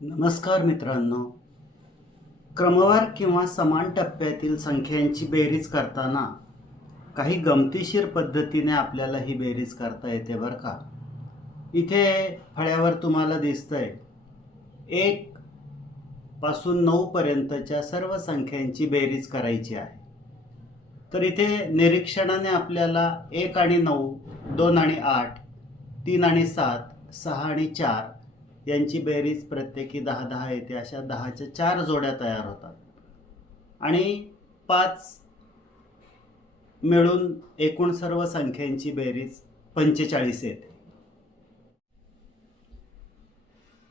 नमस्कार मित्रांनो. क्रमवार किंवा समान टप्प्यातील संख्यांची बेरीज करताना काही गमतीशीर पद्धतीने आपल्याला ही बेरीज करता येते बरं का. इथे फळ्यावर तुम्हाला दिसतंय 1 पासून 9 पर्यंतच्या सर्व संख्यांची बेरीज करायची आहे. तर इथे निरीक्षणाने आपल्याला 1 आणि 9, 2 आणि 8, 3 आणि 7, 6 आणि 4 यांची बेरीज प्रत्येकी 10-10 येते. अशा 10च्या 4 जोड्या तयार होतात आणि 5 मिळून एकूण सर्व संख्यांची बेरीज 45 येते.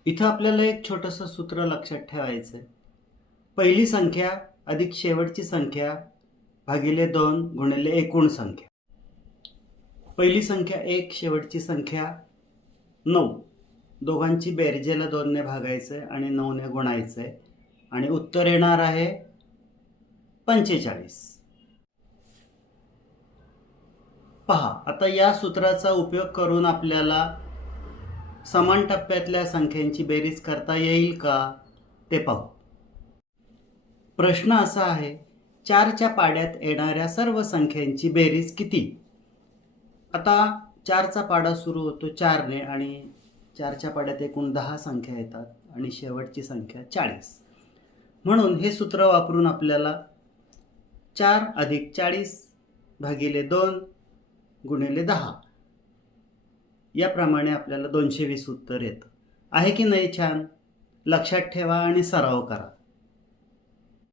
इथं आपल्याला एक छोटंसं सूत्र लक्षात ठेवायचं आहे. पहिली संख्या अधिक शेवटची संख्या भागिले 2 गुणिले एकूण संख्या. पहिली संख्या 1, शेवटची संख्या 9. दोघांची बेरजेला 2 ने भागायचं आहे आणि 9 ने गुणायचं आहे आणि उत्तर येणार आहे 45. पहा, आता या सूत्राचा उपयोग करून आपल्याला समान टप्प्यातल्या संख्यांची बेरीज करता येईल का ते पाहू. प्रश्न असा आहे, 4च्या पाड्यात येणाऱ्या सर्व संख्यांची बेरीज किती? आता 4चा पाडा सुरू होतो 4 ने आणि 4च्या पाड्यात एकूण 10 संख्या येतात आणि शेवटची संख्या 40. म्हणून हे सूत्र वापरून आपल्याला 4 अधिक 40 भागिले 2 गुणिले 10 याप्रमाणे आपल्याला 220 उत्तर येतं. आहे की नाही छान? लक्षात ठेवा आणि सराव करा.